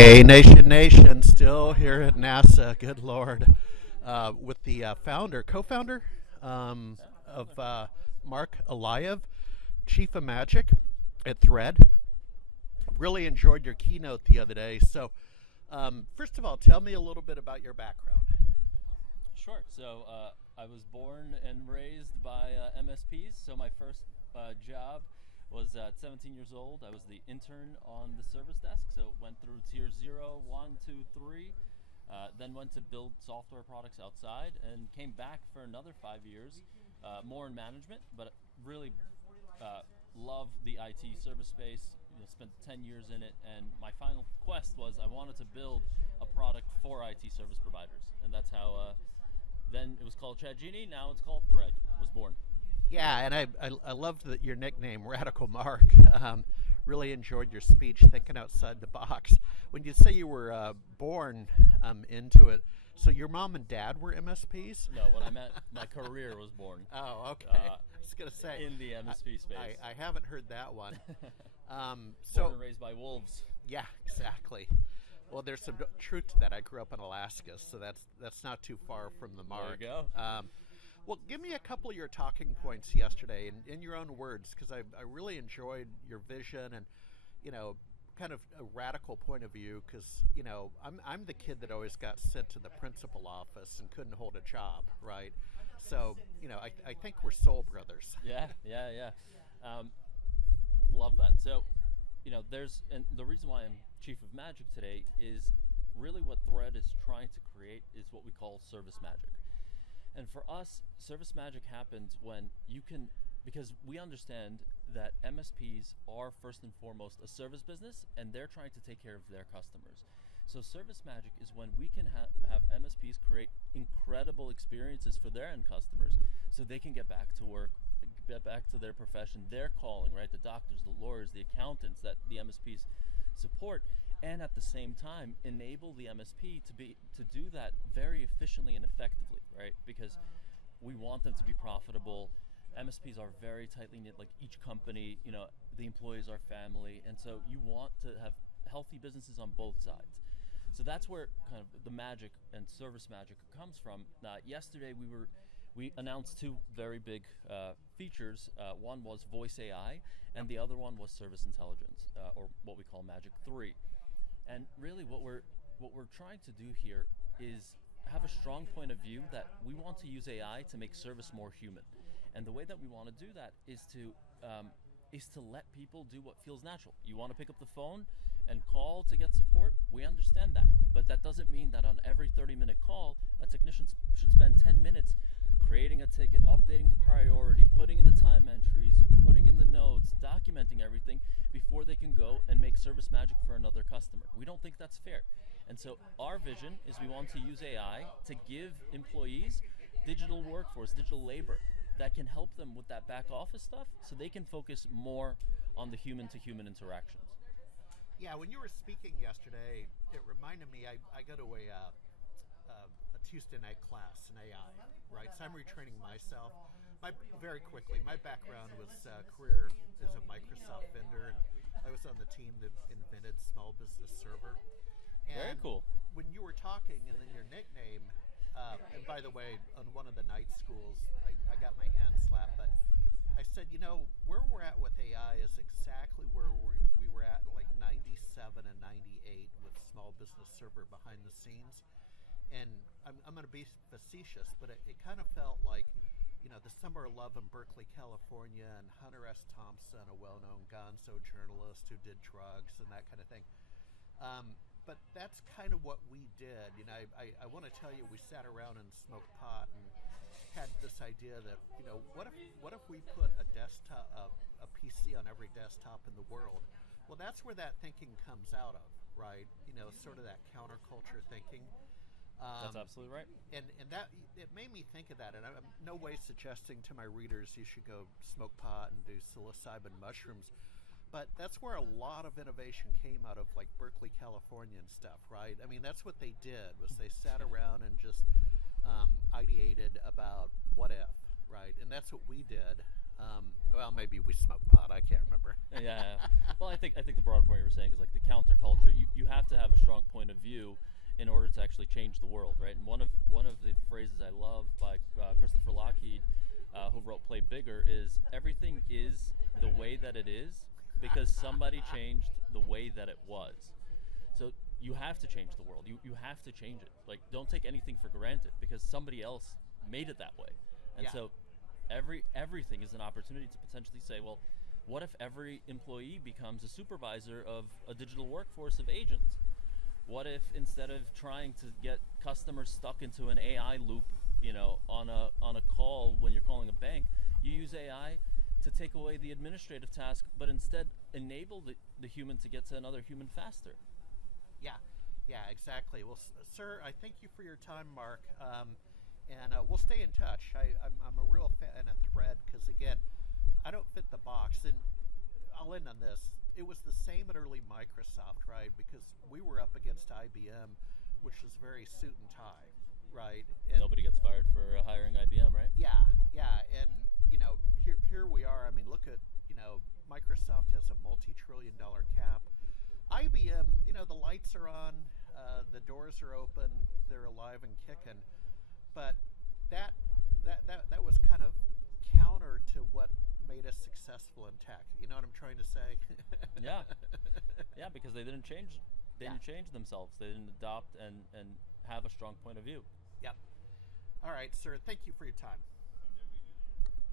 Hey, Nation, still here at NASA, good Lord, with the co-founder of Mark Alayev, Chief of Magic at Thread. Really enjoyed your keynote the other day. So, first of all, tell me a little bit about your background. Sure. So, I was born and raised by MSPs. So my first job was at 17 years old. I was the intern on the service desk. So went through tier 0, 1, 2, 3. Then went to build software products outside and came back for another 5 years, more in management, but really love the IT service space. Spent 10 years in it, and my final quest was I wanted to build a product for IT service providers, and that's how. Then it was called ChatGenie. Now it's called Thread. Was born. Yeah, and I loved your nickname, Radical Mark. Really enjoyed your speech, thinking outside the box. When you say you were born into it, so your mom and dad were MSPs? No, what I meant, my career was born. Oh, okay. I was going to say. In the MSP space. I haven't heard that one. Born and raised by wolves. Yeah, exactly. Well, there's some truth to that. I grew up in Alaska, so that's not too far from the mark. There you go. Well, give me a couple of your talking points yesterday in your own words, because I really enjoyed your vision and, kind of a radical point of view, because, I'm the kid that always got sent to the principal office and couldn't hold a job, right? So, I think we're soul brothers. Yeah. Love that. So, and the reason why I'm Chief of Magic today is really what Thread is trying to create is what we call service magic. And for us, service magic happens when because we understand that MSPs are first and foremost a service business, and they're trying to take care of their customers. So service magic is when we can have MSPs create incredible experiences for their end customers so they can get back to work, get back to their profession, their calling, right? The doctors, the lawyers, the accountants that the MSPs support, and at the same time enable the MSP to do that very efficiently and effectively, right? Because we want them to be profitable. MSPs are very tightly knit, like each company, the employees are family, and so you want to have healthy businesses on both sides. So that's where kind of the magic and service magic comes from. Yesterday we announced two very big features. One was voice AI, and the other one was service intelligence, or what we call Magic 3. And really what we're trying to do here is have a strong point of view that we want to use AI to make service more human. And the way that we want to do that is to let people do what feels natural. You want to pick up the phone and call to get support? We understand that. But that doesn't mean that on every 30-minute call, a technician should spend 10 minutes creating a ticket, updating the priority, putting in the time entries, putting in the notes, documenting everything before they can go and make service magic for another customer. We don't think that's fair. And so our vision is we want to use AI to give employees digital workforce, digital labor that can help them with that back office stuff so they can focus more on the human-to-human interactions. Yeah, when you were speaking yesterday, it reminded me, I go to a Tuesday night class in AI, right? So I'm retraining myself. Very quickly, my background was career as a Microsoft vendor, and I was on the team that invented Small Business Server. And very cool. When you were talking, and then your nickname, and by the way, on one of the night schools, I got my hand slapped, but I said, where we're at with AI is exactly where we were at in like 97 and 98 with Small Business Server behind the scenes. And I'm going to be facetious, but it kind of felt like, the Summer of Love in Berkeley, California, and Hunter S. Thompson, a well-known gonzo journalist who did drugs and that kind of thing. But that's kind of what we did. I want to tell you, we sat around and smoked pot and had this idea that, what if we put a desktop, a PC on every desktop in the world? Well, that's where that thinking comes out of, right? Sort of that counterculture thinking. That's absolutely right. And that it made me think of that. And I'm no way suggesting to my readers you should go smoke pot and do psilocybin mushrooms. But that's where a lot of innovation came out of, like Berkeley, California and stuff, right? I mean, that's what they did, was they sat around and just ideated about what if, right? And that's what we did. Well, maybe we smoke pot. I can't remember. Yeah. Well, I think the broader point you were saying is like the counterculture. You have to have a strong point of view in order to actually change the world, right? And one of the phrases I love by Christopher Lockheed, who wrote "Play Bigger," is everything is the way that it is because somebody changed the way that it was. So you have to change the world. You have to change it. Like, don't take anything for granted because somebody else made it that way. And Yeah. so everything is an opportunity to potentially say, well, what if every employee becomes a supervisor of a digital workforce of agents? What if instead of trying to get customers stuck into an AI loop, on a call when you're calling a bank, you use AI to take away the administrative task, but instead enable the human to get to another human faster? Yeah, exactly. Well, sir, I thank you for your time, Mark. And we'll stay in touch. I'm a real fan of Thread because, again, I don't fit the box. And I'll end on this. It was the same at early Microsoft, right? Because we were up against IBM, which was very suit and tie, right? And Nobody gets fired for hiring IBM, right? yeah, and here we are. I mean, look at Microsoft has a multi-trillion-dollar cap. IBM, the lights are on, the doors are open, they're alive and kicking, but that was kind of counter to what made us successful in tech. You know what I'm trying to say? Yeah, because they didn't change. They didn't change themselves. They didn't adopt and have a strong point of view. Yep. All right, sir. Thank you for your time.